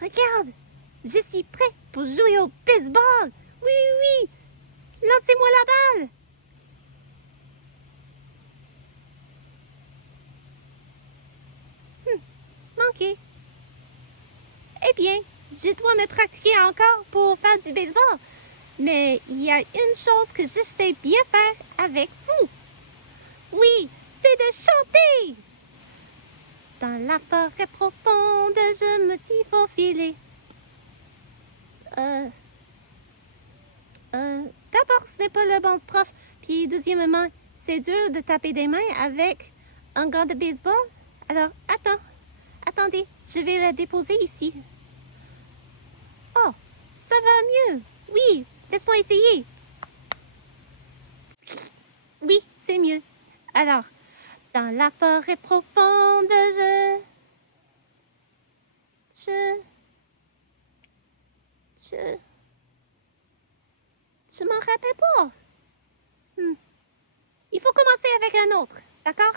Regarde, je suis prêt pour jouer au baseball. Oui, oui, lancez-moi la balle. Manqué. Eh bien, je dois me pratiquer encore pour faire du baseball. Mais il y a une chose que je sais bien faire avec vous. Oui, c'est de chanter. Dans la forêt profonde, je me suis faufilée. D'abord, ce n'est pas le bon strophe. Puis, deuxièmement, c'est dur de taper des mains avec un gant de baseball. Alors, attendez, je vais la déposer ici. Oh, ça va mieux. Oui, laisse-moi essayer. Oui, c'est mieux. Alors, dans la forêt profonde, je m'en rappelle pas. Il faut commencer avec un autre, d'accord?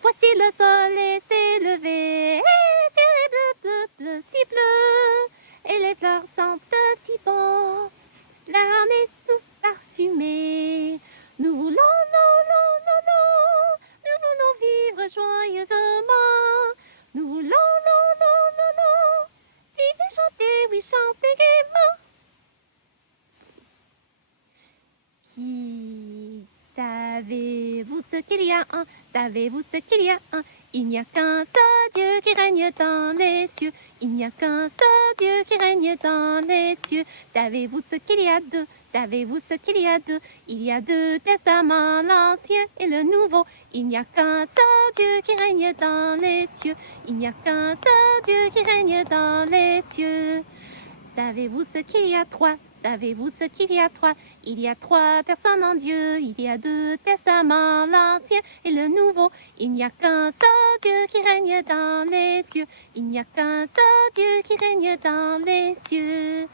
Voici le soleil s'est levé, et le ciel est bleu, bleu, bleu, si bleu, et les fleurs sentent si bon. L'air est tout parfumé. Nous voulons, non, non, non, non, nous voulons vivre joyeusement. Nous voulons, non, non, non, non, vivre et chanter, oui, chanter gaiement. Qui savez-vous ce qu'il y a un? Savez-vous ce qu'il y a un? Il n'y a qu'un seul Dieu qui règne dans les cieux. Il n'y a qu'un seul Dieu qui règne dans les cieux. Savez-vous ce qu'il y a deux? Savez-vous ce qu'il y a deux? Il y a deux testaments, l'Ancien et le Nouveau. Il n'y a qu'un seul Dieu qui règne dans les cieux. Il n'y a qu'un seul Dieu qui règne dans les cieux. Savez-vous ce qu'il y a trois? Savez-vous ce qu'il y a trois? Il y a trois personnes en Dieu. Il y a deux testaments, l'Ancien et le Nouveau. Il n'y a qu'un seul Dieu qui règne dans les cieux. Il n'y a qu'un seul Dieu qui règne dans les cieux.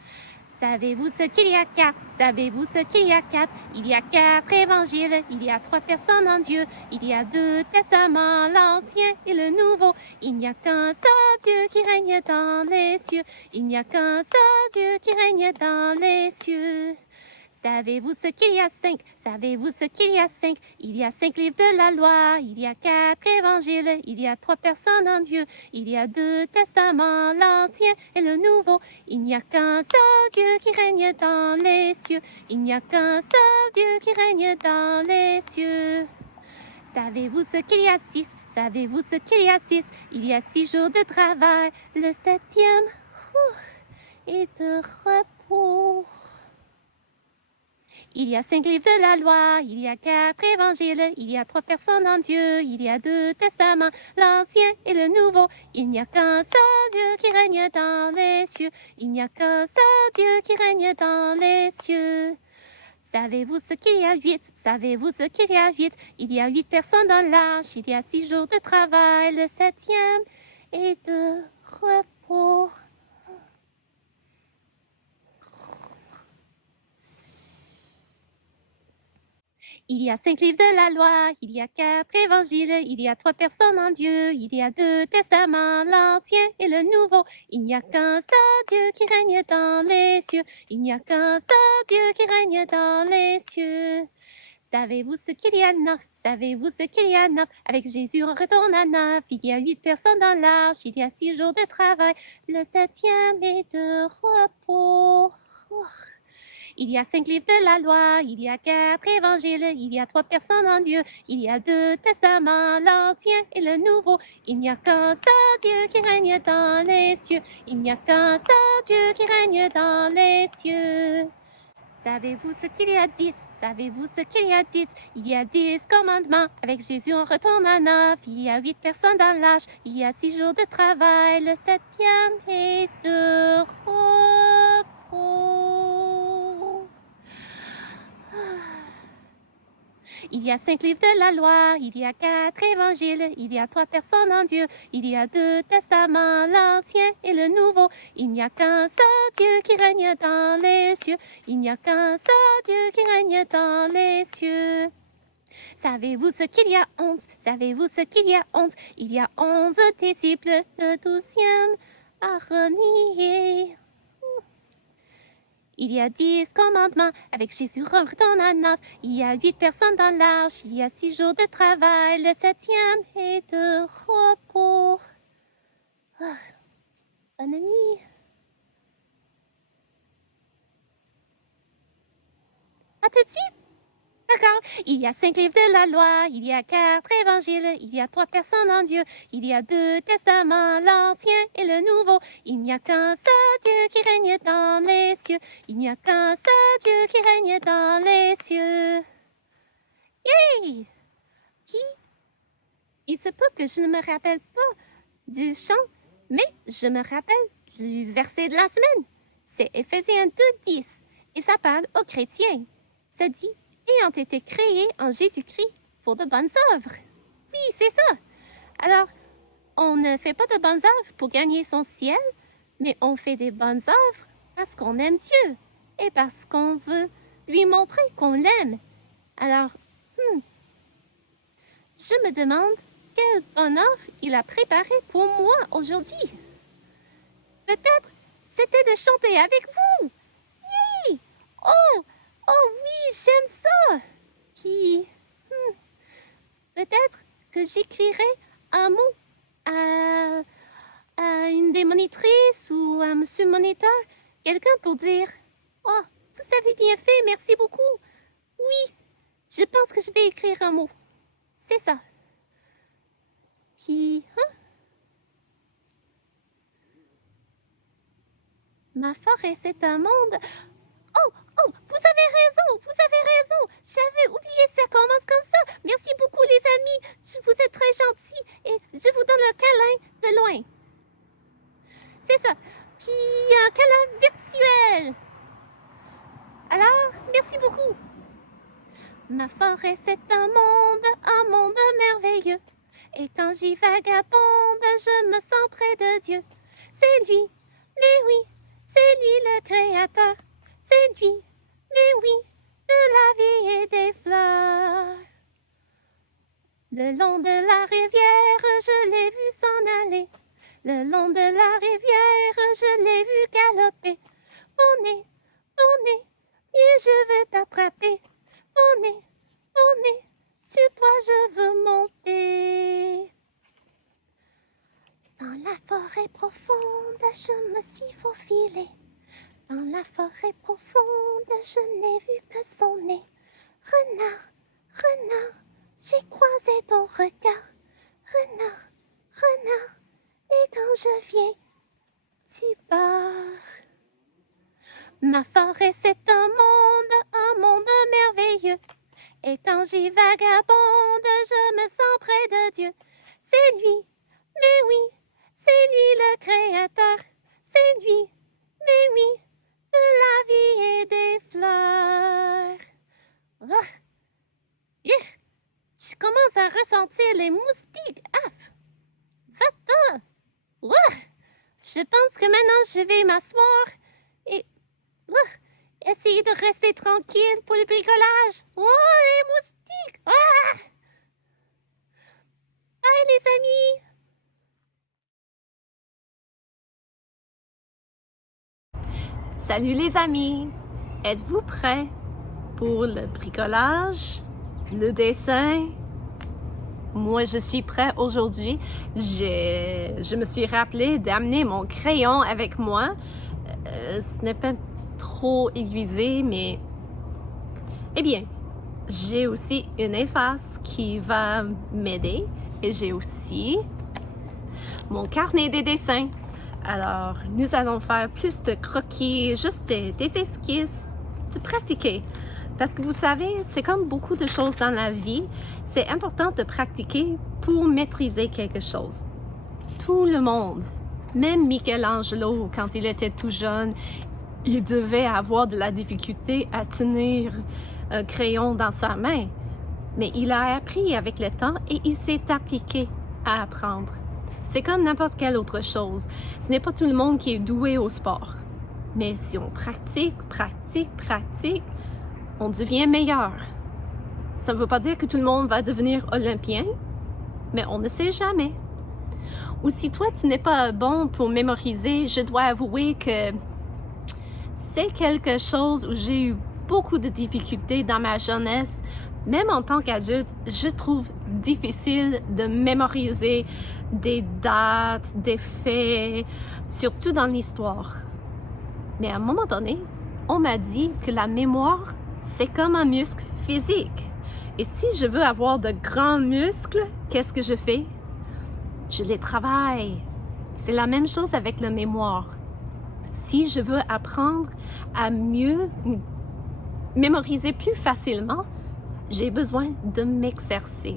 Savez-vous ce qu'il y a quatre? Savez-vous ce qu'il y a quatre? Il y a quatre évangiles, il y a trois personnes en Dieu, il y a deux testaments, l'Ancien et le Nouveau. Il n'y a qu'un seul Dieu qui règne dans les cieux. Il n'y a qu'un seul Dieu qui règne dans les cieux. Savez-vous ce qu'il y a cinq? Savez-vous ce qu'il y a cinq? Il y a cinq livres de la loi, il y a quatre évangiles, il y a trois personnes en Dieu, il y a deux testaments, l'Ancien et le Nouveau. Il n'y a qu'un seul Dieu qui règne dans les cieux. Il n'y a qu'un seul Dieu qui règne dans les cieux. Savez-vous ce qu'il y a six? Savez-vous ce qu'il y a six? Il y a 6 jours de travail, le septième est de repos. Il y a 5 livres de la loi, il y a 4 évangiles, il y a 3 personnes en Dieu, il y a 2 testaments, l'Ancien et le Nouveau. Il n'y a qu'un seul Dieu qui règne dans les cieux. Il n'y a qu'un seul Dieu qui règne dans les cieux. Savez-vous ce qu'il y a 8? Savez-vous ce qu'il y a 8? Il y a 8 personnes dans l'arche, il y a 6 jours de travail, le septième est de repos. Il y a 5 livres de la loi, il y a 4 évangiles, il y a 3 personnes en Dieu, il y a 2 testaments, l'Ancien et le Nouveau. Il n'y a qu'un seul Dieu qui règne dans les cieux. Il n'y a qu'un seul Dieu qui règne dans les cieux. Savez-vous ce qu'il y a 9? Savez-vous ce qu'il y a 9? Avec Jésus, on retourne à 9. Il y a 8 personnes dans l'arche, il y a 6 jours de travail, le septième est de repos. Il y a 5 livres de la loi, il y a 4 évangiles, il y a 3 personnes en Dieu, il y a 2 testaments, l'Ancien et le Nouveau. Il n'y a qu'un seul Dieu qui règne dans les cieux. Il n'y a qu'un seul Dieu qui règne dans les cieux. Savez-vous ce qu'il y a 10? Savez-vous ce qu'il y a 10? Il y a 10 commandements. Avec Jésus, on retourne à 9. Il y a 8 personnes dans l'arche. Il y a 6 jours de travail. Le septième est de repos. Il y a 5 livres de la loi, il y a 4 évangiles, il y a 3 personnes en Dieu, il y a 2 testaments, l'Ancien et le Nouveau. Il n'y a qu'un seul Dieu qui règne dans les cieux. Il n'y a qu'un seul Dieu qui règne dans les cieux. Savez-vous ce qu'il y a 11? Savez-vous ce qu'il y a 11? Il y a 11 disciples, le 12e à renier. Il y a 10 commandements, avec Jésus redonne à 9. Il y a 8 personnes dans l'arche, il y a 6 jours de travail, le 7e est de repos. Bonne nuit. À tout de suite. D'accord. Il y a 5 livres de la loi, il y a 4 évangiles, il y a 3 personnes en Dieu, il y a 2 testaments, l'Ancien et le Nouveau. Il n'y a qu'un seul Dieu qui règne dans les cieux. Il n'y a qu'un seul Dieu qui règne dans les cieux. Yay! Puis, il se peut que je ne me rappelle pas du chant, mais je me rappelle du verset de la semaine. C'est Éphésiens 2:10 et ça parle aux chrétiens. Ça dit ayant été créés en Jésus-Christ pour de bonnes œuvres. Oui, c'est ça. Alors, on ne fait pas de bonnes œuvres pour gagner son ciel, mais on fait des bonnes œuvres parce qu'on aime Dieu et parce qu'on veut lui montrer qu'on l'aime. Alors, je me demande quelle bonne œuvre il a préparée pour moi aujourd'hui. Peut-être c'était de chanter avec vous. Yeah! Oh oui, j'aime ça! Puis, peut-être que j'écrirai un mot à une des monitrices ou à monsieur le moniteur, quelqu'un pour dire « Oh, vous avez bien fait, merci beaucoup! » Oui, je pense que je vais écrire un mot. C'est ça. Puis, ma forêt, c'est un monde... Oh, vous avez raison. J'avais oublié, ça commence comme ça. Merci beaucoup, les amis. Vous êtes très gentils et je vous donne un câlin de loin. C'est ça. Puis un câlin virtuel. Alors, merci beaucoup. Ma forêt, c'est un monde merveilleux. Et quand j'y vagabonde, je me sens près de Dieu. C'est lui, mais oui, c'est lui le Créateur. C'est lui, mais oui, de la vie et des fleurs. Le long de la rivière, je l'ai vu s'en aller. Le long de la rivière, je l'ai vu galoper. Poney, viens, je veux t'attraper. Poney, sur toi je veux monter. Dans la forêt profonde, je me suis faufilée. Dans la forêt profonde, je n'ai vu que son nez. Renard, j'ai croisé ton regard. Renard, et quand je viens, tu pars. Ma forêt, c'est un monde merveilleux. Et quand j'y vagabonde, je me sens près de Dieu. C'est lui, mais oui, c'est lui le Créateur. C'est lui, mais oui, de la vie et des fleurs. Je commence à ressentir les moustiques. Va-t'en. Je pense que maintenant je vais m'asseoir et essayer de rester tranquille pour le bricolage. Les moustiques. Bye les amis. Salut les amis! Êtes-vous prêts pour le bricolage, le dessin? Moi, je suis prêt aujourd'hui. Je me suis rappelé d'amener mon crayon avec moi. Ce n'est pas trop aiguisé, mais... Eh bien, j'ai aussi une efface qui va m'aider. Et j'ai aussi mon carnet des dessins. Alors, nous allons faire plus de croquis, juste des esquisses, de pratiquer. Parce que vous savez, c'est comme beaucoup de choses dans la vie, c'est important de pratiquer pour maîtriser quelque chose. Tout le monde, même Michelangelo, quand il était tout jeune, il devait avoir de la difficulté à tenir un crayon dans sa main. Mais il a appris avec le temps et il s'est appliqué à apprendre. C'est comme n'importe quelle autre chose. Ce n'est pas tout le monde qui est doué au sport. Mais si on pratique, on devient meilleur. Ça ne veut pas dire que tout le monde va devenir olympien, mais on ne sait jamais. Ou si toi, tu n'es pas bon pour mémoriser, je dois avouer que c'est quelque chose où j'ai eu beaucoup de difficultés dans ma jeunesse. Même en tant qu'adulte, je trouve difficile de mémoriser des dates, des faits, surtout dans l'histoire. Mais à un moment donné, on m'a dit que la mémoire, c'est comme un muscle physique. Et si je veux avoir de grands muscles, qu'est-ce que je fais? Je les travaille. C'est la même chose avec la mémoire. Si je veux apprendre à mieux mémoriser plus facilement, j'ai besoin de m'exercer.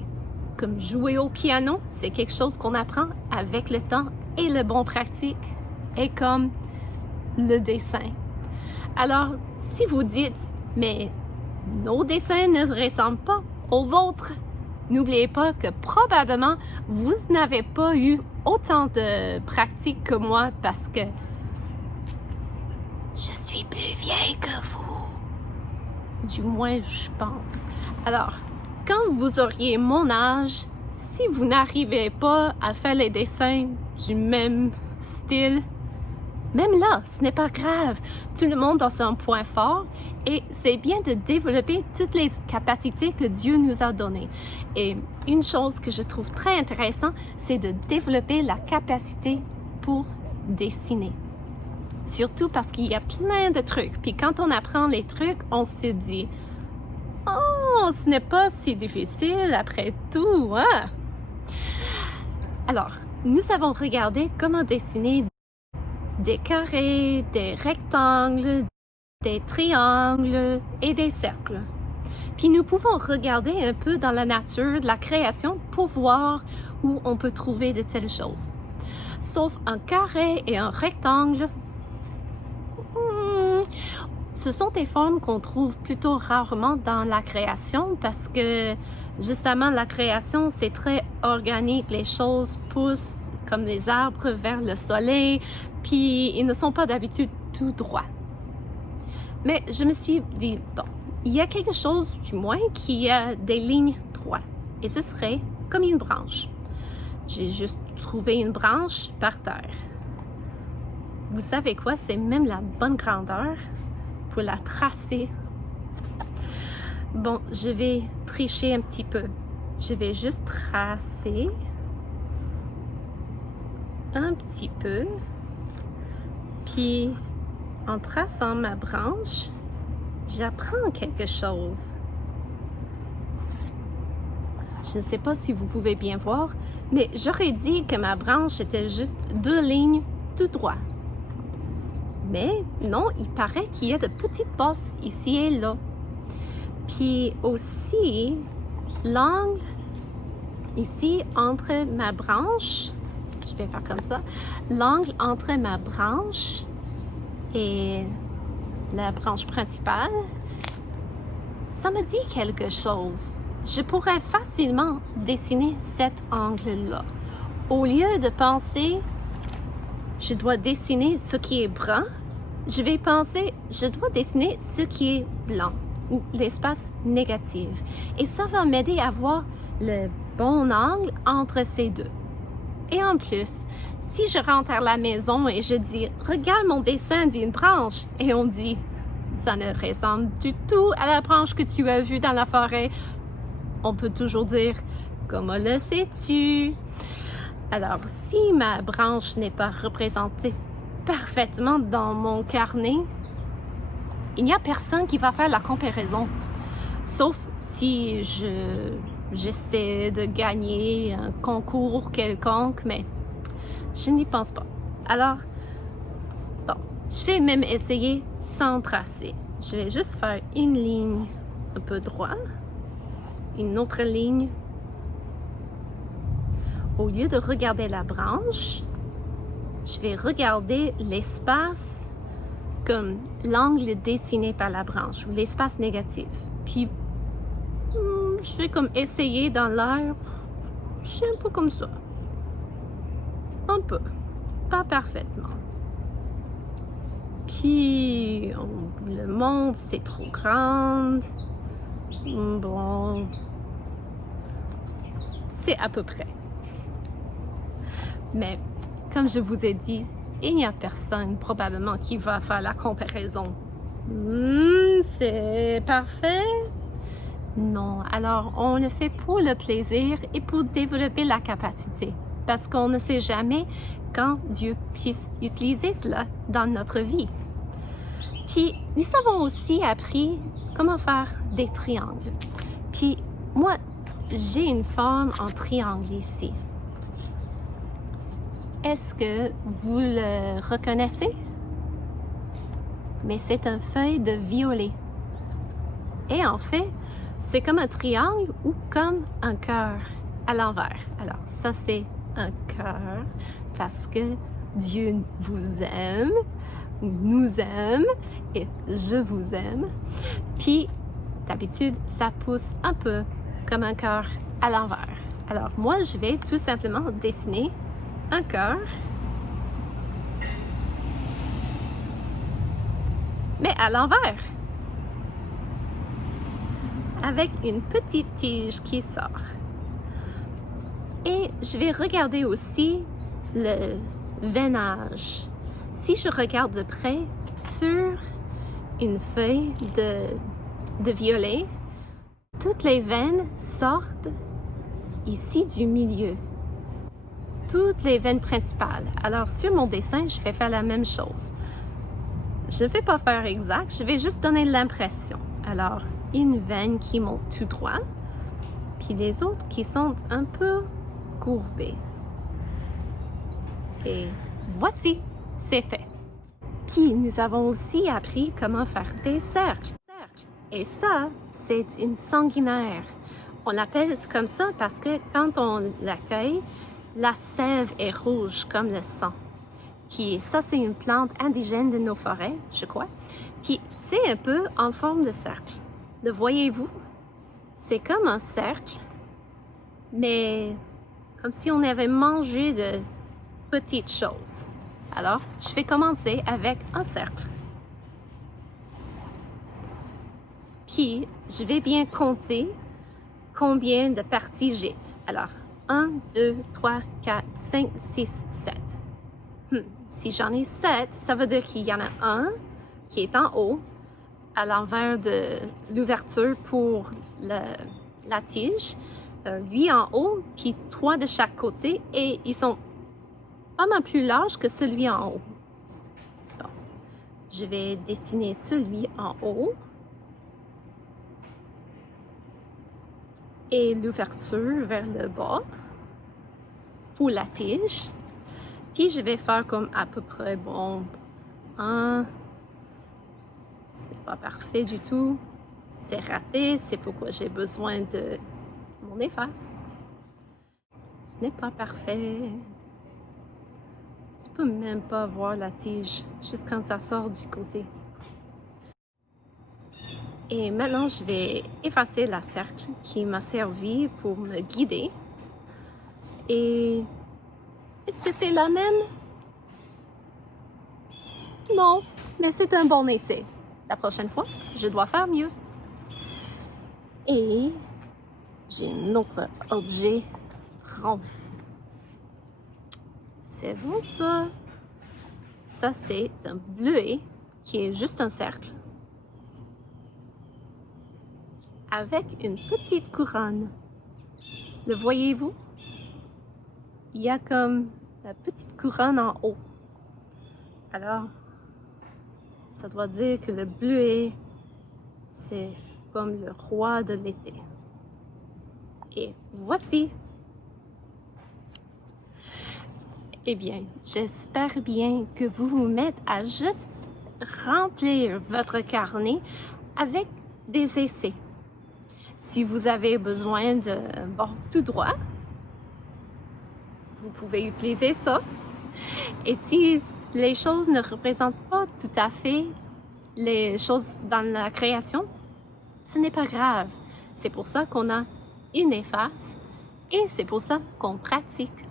Comme jouer au piano, c'est quelque chose qu'on apprend avec le temps et le bon pratique. Et comme le dessin. Alors, si vous dites, mais nos dessins ne ressemblent pas aux vôtres, n'oubliez pas que probablement vous n'avez pas eu autant de pratique que moi parce que je suis plus vieille que vous. Du moins, je pense. Alors, quand vous auriez mon âge, si vous n'arrivez pas à faire les dessins du même style, même là, ce n'est pas grave. Tout le monde a son point fort et c'est bien de développer toutes les capacités que Dieu nous a données. Et une chose que je trouve très intéressante, c'est de développer la capacité pour dessiner. Surtout parce qu'il y a plein de trucs. Puis quand on apprend les trucs, on se dit « Oh, ce n'est pas si difficile après tout, hein? » Alors, nous avons regardé comment dessiner des carrés, des rectangles, des triangles et des cercles. Puis nous pouvons regarder un peu dans la nature de la création pour voir où on peut trouver de telles choses. Sauf un carré et un rectangle, ce sont des formes qu'on trouve plutôt rarement dans la création parce que justement la création c'est très organique, les choses poussent comme des arbres vers le soleil, puis ils ne sont pas d'habitude tout droits. Mais je me suis dit, bon, il y a quelque chose du moins qui a des lignes droites et ce serait comme une branche. J'ai juste trouvé une branche par terre. Vous savez quoi, c'est même la bonne grandeur pour la tracer. Bon, je vais tricher un petit peu. Je vais juste tracer un petit peu. Puis, en traçant ma branche, j'apprends quelque chose. Je ne sais pas si vous pouvez bien voir, mais j'aurais dit que ma branche était juste 2 lignes tout droit. Mais non, il paraît qu'il y a de petites bosses ici et là. Puis aussi, l'angle ici entre ma branche, je vais faire comme ça, l'angle entre ma branche et la branche principale, ça me dit quelque chose. Je pourrais facilement dessiner cet angle-là. Au lieu de penser, je dois dessiner ce qui est brun, je vais penser, je dois dessiner ce qui est blanc ou l'espace négatif. Et ça va m'aider à voir le bon angle entre ces deux. Et en plus, si je rentre à la maison et je dis « Regarde mon dessin d'une branche » et on dit « Ça ne ressemble du tout à la branche que tu as vue dans la forêt », on peut toujours dire « Comment le sais-tu » Alors, si ma branche n'est pas représentée parfaitement dans mon carnet, il n'y a personne qui va faire la comparaison. Sauf si j'essaie de gagner un concours quelconque, mais je n'y pense pas. Alors, bon, je vais même essayer sans tracer. Je vais juste faire une ligne un peu droite, une autre ligne. Au lieu de regarder la branche, je vais regarder l'espace comme l'angle dessiné par la branche ou l'espace négatif. Puis, je vais comme essayer dans l'air, je suis un peu comme ça. Un peu, pas parfaitement. Puis, le monde, c'est trop grand. Bon, c'est à peu près. Mais comme je vous ai dit, il n'y a personne probablement qui va faire la comparaison. C'est parfait? Non, alors on le fait pour le plaisir et pour développer la capacité. Parce qu'on ne sait jamais quand Dieu puisse utiliser cela dans notre vie. Puis, nous avons aussi appris comment faire des triangles. Puis, moi, j'ai une forme en triangle ici. Est-ce que vous le reconnaissez? Mais c'est une feuille de violet. Et en fait, c'est comme un triangle ou comme un cœur à l'envers. Alors, ça, c'est un cœur parce que Dieu vous aime, nous aime et je vous aime. Puis, d'habitude, ça pousse un peu comme un cœur à l'envers. Alors, moi, je vais tout simplement dessiner un cœur, mais à l'envers, avec une petite tige qui sort. Et je vais regarder aussi le veinage. Si je regarde de près sur une feuille de violet, toutes les veines sortent ici du milieu. Toutes les veines principales. Alors sur mon dessin, je vais faire la même chose. Je ne vais pas faire exact, je vais juste donner l'impression. Alors, une veine qui monte tout droit, puis les autres qui sont un peu courbées. Et voici, c'est fait. Puis nous avons aussi appris comment faire des cercles. Et ça, c'est une sanguinaire. On l'appelle comme ça parce que quand on l'accueille, la sève est rouge comme le sang. Puis ça, c'est une plante indigène de nos forêts, je crois. Puis c'est un peu en forme de cercle. Le voyez-vous? C'est comme un cercle, mais comme si on avait mangé de petites choses. Alors, je vais commencer avec un cercle. Puis, je vais bien compter combien de parties j'ai. Alors, 1, 2, 3, 4, 5, 6, 7. Si j'en ai 7, ça veut dire qu'il y en a un qui est en haut, à l'envers de l'ouverture pour la tige. Lui en haut, puis 3 de chaque côté, et ils sont pas mal plus larges que celui en haut. Bon. Je vais dessiner celui en haut. Et l'ouverture vers le bas pour la tige. Puis je vais faire comme à peu près, bon, c'est pas parfait du tout, c'est raté, c'est pourquoi j'ai besoin de mon efface. Ce n'est pas parfait. Tu peux même pas voir la tige, juste quand ça sort du côté. Et maintenant, je vais effacer la cercle qui m'a servi pour me guider. Et est-ce que c'est la même? Non, mais c'est un bon essai. La prochaine fois, je dois faire mieux. Et j'ai un autre objet rond. C'est bon ça. Ça, c'est un bleuet qui est juste un cercle avec une petite couronne. Le voyez-vous? Il y a comme la petite couronne en haut. Alors, ça doit dire que le bleuet, c'est comme le roi de l'été. Et voici. Eh bien, j'espère bien que vous vous mettez à juste remplir votre carnet avec des essais. Si vous avez besoin de bord tout droit, vous pouvez utiliser ça. Et si les choses ne représentent pas tout à fait les choses dans la création, ce n'est pas grave. C'est pour ça qu'on a une efface et c'est pour ça qu'on pratique.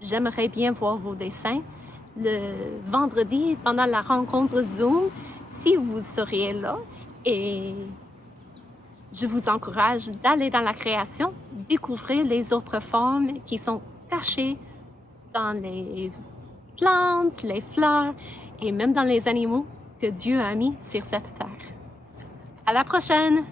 J'aimerais bien voir vos dessins le vendredi pendant la rencontre Zoom si vous seriez là, et je vous encourage d'aller dans la création, découvrir les autres formes qui sont cachées dans les plantes, les fleurs et même dans les animaux que Dieu a mis sur cette terre. À la prochaine!